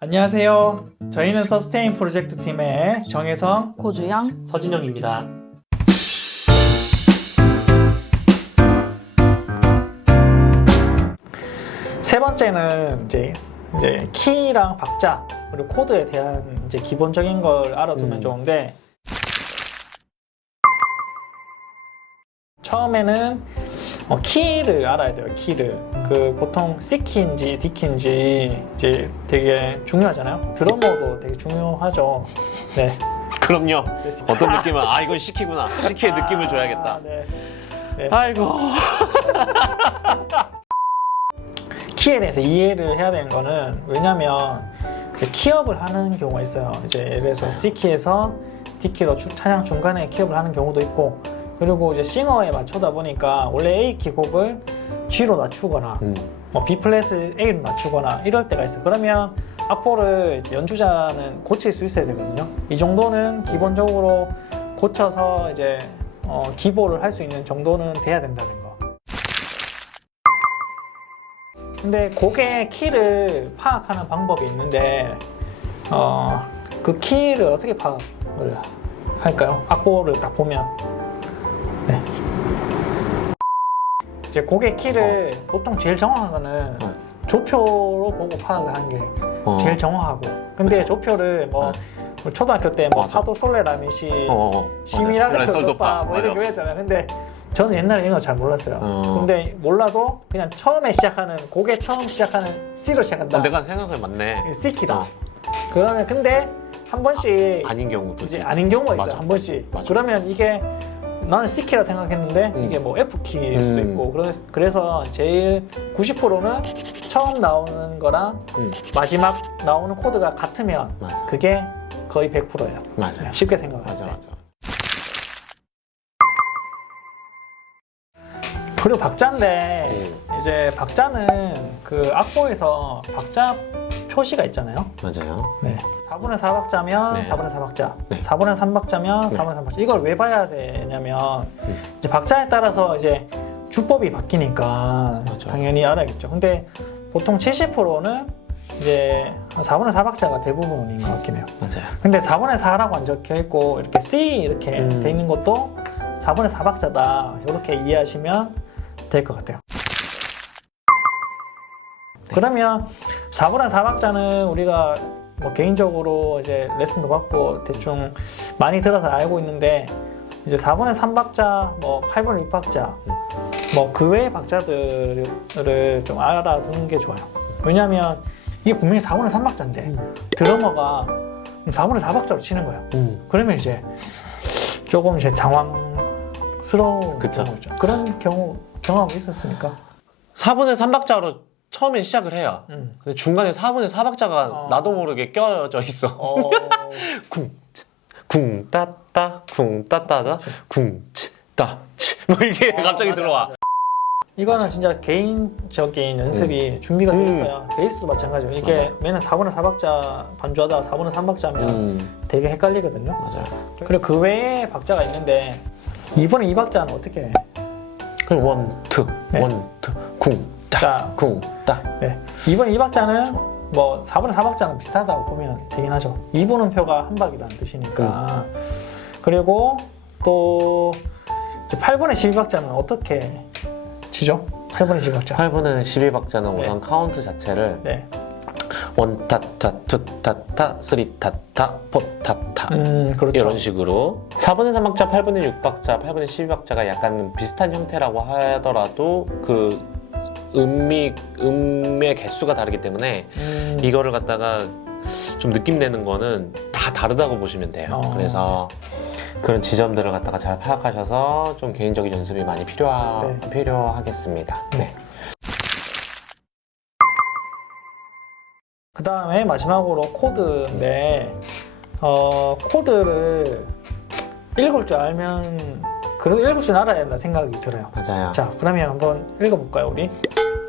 안녕하세요. 저희는 서스테인 프로젝트 팀의 정혜성, 고주영 서진영입니다. 세 번째는 이제 이제 키랑 박자 그리고 코드에 대한 이제 기본적인 걸 알아두면 음. 좋은데 처음에는 어, 키를 알아야 돼요. 키를 그 보통 C 키인지 D 키인지 이제 되게 중요하잖아요. 드러머도 되게 중요하죠. 네. 그럼요. 어떤 느낌은 아 이건 시키구나. 시키의 느낌을 아, 줘야겠다. 네. 네. 아이고. 키에 대해서 이해를 해야 되는 거는 왜냐면 그 키업을 하는 경우가 있어요. 이제 예를 들어서 C 키에서 D 키로 주- 찬양 중간에 키업을 하는 경우도 있고 그리고 이제 싱어에 맞추다 보니까 원래 A 키 곡을 G로 낮추거나 음. 뭐 B 플랫을 A로 낮추거나 이럴 때가 있어요. 그러면 악보를 연주자는 고칠 수 있어야 되거든요. 이 정도는 기본적으로 고쳐서 이제 어, 기보를 할 수 있는 정도는 돼야 된다는 거. 근데 곡의 키를 파악하는 방법이 있는데 어, 그 키를 어떻게 파악을 할까요? 악보를 딱 보면 네. 이제 곡의 키를 보통 제일 정확한 거는 네. 조표로 보고 파악을 하는 게 어. 제일 정확하고 근데 그쵸. 조표를 뭐 네. 뭐 초등학교 때 뭐 맞아. 파도 솔레 라미시 어, 어. 시미라레 맞아. 솔도파 뭐 이런. 거 했잖아요. 근데 저는 옛날에 이런 거 잘 몰랐어요. 어. 근데 몰라도 그냥 처음에 시작하는 곡에 처음 시작하는 C로 시작한다. 어, 내가 생각해 맞네. C 키다. 어. 그러면 근데 한 번씩 아닌 경우도 이제 진짜. 아닌 경우가 있어요. 맞아. 한 번씩. 맞아. 그러면 이게 나는 C 키라 생각했는데 음. 이게 뭐 F 키일 수도 음. 있고 그래서, 그래서 제일 90%는 처음 나오는 거랑 음. 마지막 나오는 코드가 같으면 맞아. 그게 거의 100%예요. 맞아요. 쉽게 생각하면. 맞아 맞아. 그리고 박자인데 음. 이제 박자는 그 악보에서 박자 표시가 있잖아요. 맞아요. 네. 4분의 4박자면 네. 4분의 4박자, 네. 4분의 3박자면 네. 4분의 3박자. 이걸 왜 봐야 되냐면 음. 이제 박자에 따라서 이제 주법이 바뀌니까 맞아요. 당연히 알아야겠죠. 근데 보통 70%는 이제 4분의 4박자가 대부분인 것 같긴 해요. 맞아요. 근데 4분의 4라고 안 적혀 있고 이렇게 C 이렇게 음. 돼 있는 것도 4분의 4박자다 이렇게 이해하시면 될 것 같아요. 그러면 4분의 4박자는 우리가 뭐 개인적으로 이제 레슨도 받고 대충 많이 들어서 알고 있는데 이제 4분의 3박자, 뭐 8분의 6박자, 뭐 그 외의 박자들을 좀 알아두는 게 좋아요. 왜냐하면 이게 분명히 4분의 3박자인데 음. 드러머가 4분의 4박자로 치는 거예요. 음. 그러면 이제 조금 이제 당황스러운 그쵸. 경우 있죠. 그런 경우 경험 있었습니까? 4분의 3박자로 처음엔 시작을 해요. 음. 근데 중간에 4분의 4박자가 어. 나도 모르게 껴져 있어. 어, 쿵, 치, 쿵, 따따, 쿵, 따따다. 쿵, 치, 따, 치. 뭐 이게 어, 갑자기 맞아, 들어와. 맞아. 이거는 진짜 개인적인 연습이 준비가 음. 돼 있어요. 베이스도 마찬가지예요. 이게 맞아. 맨날 4분의 4박자 반주하다가 4분의 3박자면 음, 되게 헷갈리거든요. 맞아요. 그리고 그 외에 박자가 있는데 2분의 2박자는 어떻게 해? 그럼 원, 투, 네. 원, 투, 쿵, 따, 자, 쿵, 따. 네. 2분 2박자는 뭐 4분의 4박자는 비슷하다고 보면 되긴 하죠. 2분은 표가 한 박이라는 뜻이니까. 그리고 또 이제 8분의 12박자는 어떻게 치죠? 8분의 12박자. 8분의 12박자는 네. 우선 카운트 자체를 네. 원, 타, 타, 투, 타, 타, 쓰리, 타, 타, 포, 타, 타. 음, 그렇죠. 이런 식으로 4분의 3박자, 8분의 6박자, 8분의 12박자가 약간 비슷한 형태라고 하더라도 그 음미 음의 개수가 다르기 때문에 음, 이거를 갖다가 좀 느낌 내는 거는 다 다르다고 보시면 돼요. 어. 그래서 그런 지점들을 갖다가 잘 파악하셔서 좀 개인적인 연습이 많이 필요하, 네. 필요하겠습니다. 네. 그 다음에 마지막으로 코드인데 어, 코드를 읽을 줄 알면 그래도 읽을 줄 알아야 된다 생각이 들어요. 맞아요. 자, 그러면 한번 읽어볼까요, 우리?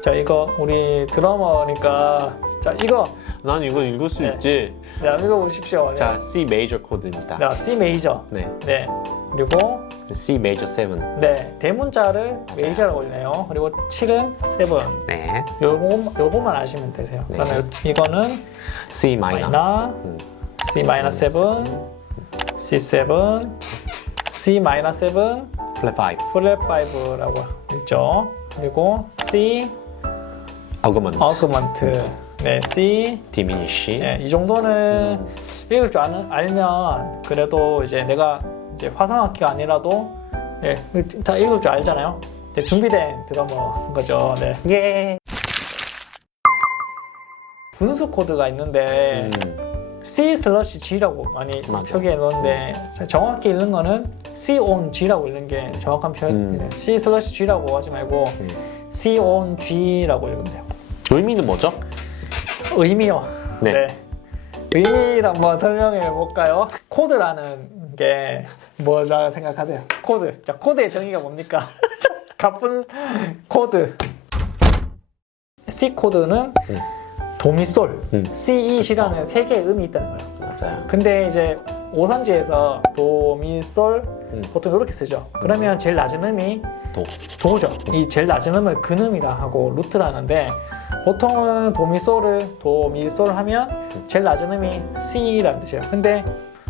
자, 이거 우리 드러머니까 자, 이거 난 이거 읽을 수 네. 있지. 네, 읽어보십시오. 네. 자, C 메이저 코드입니다. 자, C 메이저. 네. 네. 그리고 C major 7. 네, 대문자를 메이저라고 읽네요. 그리고 7은 7. 네. 요거, 요거만 아시면 되세요. 네. 그러면 이거는 C minor. 마이너, 음. C 마이너 7, C7, C 마 이너 7, 플랫 5. 플랫 5라고 읽죠. 그리고 C augment. 어그먼트, 네, C diminish. 네, 이 정도는 음. 읽을 줄 아는, 알면 그래도 이제 내가 이제 화성학기가 아니라도 네, 다 읽을 줄 알잖아요. 네, 준비된 드러머인 거죠. 네. 예. 분수 코드가 있는데 음. C 슬러시 G라고 많이 맞아. 표기해 놓는데 정확히 읽는 거는 C on G라고 읽는 게 정확한 표현이에요. 음. C 슬러시 G라고 하지 말고 음. C on G라고 읽으면 돼요. 의미는 뭐죠? 의미요. 네. 의미를 한번 설명해 볼까요? 코드라는 게 뭐라 생각하세요? 코드. 자, 코드의 정의가 뭡니까? 가쁜 코드. C 코드는 음. 도미솔, 음. C, E, C라는 세 개의 음이 있다는 거예요. 맞아요. 근데 이제 오선지에서 도미솔 음. 보통 이렇게 쓰죠. 그러면 제일 낮은 음이 도. 도죠. 이 제일 낮은 음을 근음이라 하고 루트라는데 보통은 도미솔을 도미솔 하면 제일 낮은 음이 C라는 뜻이에요. 근데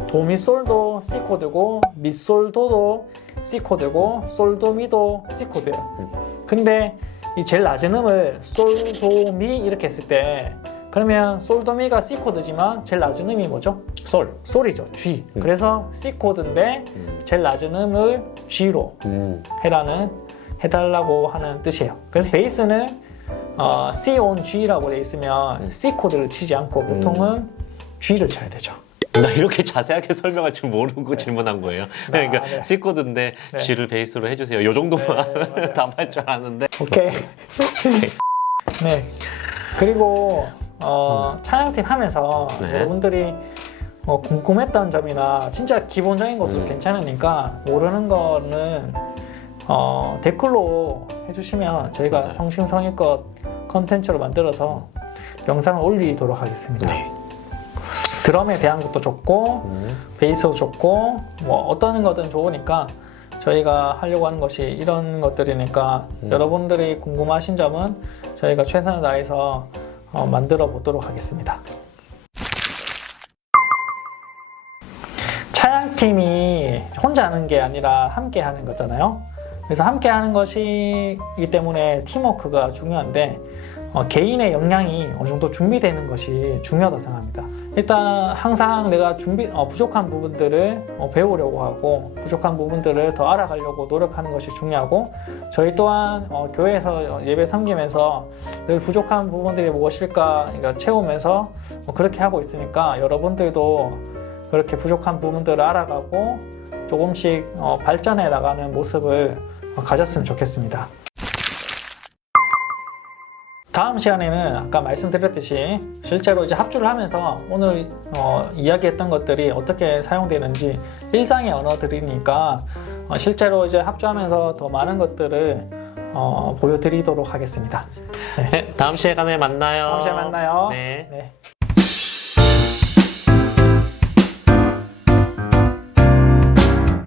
도미솔도 C 코드고 미솔도도 C 코드고 솔도미도 C 코드예요. 근데 이 제일 낮은 음을 솔도미 이렇게 했을 때 그러면 솔도미가 C 코드지만 제일 낮은 음이 뭐죠? 솔. 솔이죠. G. 음. 그래서 C 코드인데 음. 제일 낮은 음을 G로 음. 해라는 해달라고 하는 뜻이에요. 그래서 베이스는 어, C on G라고 돼 있으면 음. C 코드를 치지 않고 보통은 G를 쳐야 되죠. 나 이렇게 자세하게 설명할 줄 모르고 질문한 거예요. 그러니까 네. C 코드인데 네. G를 베이스로 해주세요. 요 정도만 네. 답할 줄 아는데. 오케이. 네. 그리고 어, 찬양팀 하면서 네. 여러분들이 어, 궁금했던 점이나 진짜 기본적인 것도 음. 괜찮으니까 모르는 거는 어, 댓글로 해주시면 저희가 맞아요. 성심성의껏 컨텐츠로 만들어서 영상을 올리도록 하겠습니다. 네. 드럼에 대한 것도 좋고 음. 베이스도 좋고 뭐 어떤 거든 좋으니까 저희가 하려고 하는 것이 이런 것들이니까 음. 여러분들이 궁금하신 점은 저희가 최선을 다해서 어, 만들어 보도록 하겠습니다. 차양팀이 혼자 하는 게 아니라 함께 하는 거잖아요. 그래서 함께 하는 것이기 때문에 팀워크가 중요한데 어, 개인의 역량이 어느 정도 준비되는 것이 중요하다고 생각합니다. 일단 항상 내가 준비 어, 부족한 부분들을 어, 배우려고 하고 부족한 부분들을 더 알아가려고 노력하는 것이 중요하고 저희 또한 어, 교회에서 예배 섬기면서 늘 부족한 부분들이 무엇일까 그러니까 채우면서 어, 그렇게 하고 있으니까 여러분들도 그렇게 부족한 부분들을 알아가고 조금씩 어, 발전해 나가는 모습을 어, 가졌으면 좋겠습니다. 다음 시간에는 아까 말씀드렸듯이 실제로 이제 합주를 하면서 오늘 어, 이야기했던 것들이 어떻게 사용되는지 일상의 언어들이니까 어, 실제로 이제 합주하면서 더 많은 것들을 어, 보여드리도록 하겠습니다. 네, 다음 시간에 만나요. 다음 시간에 만나요. 네. 네.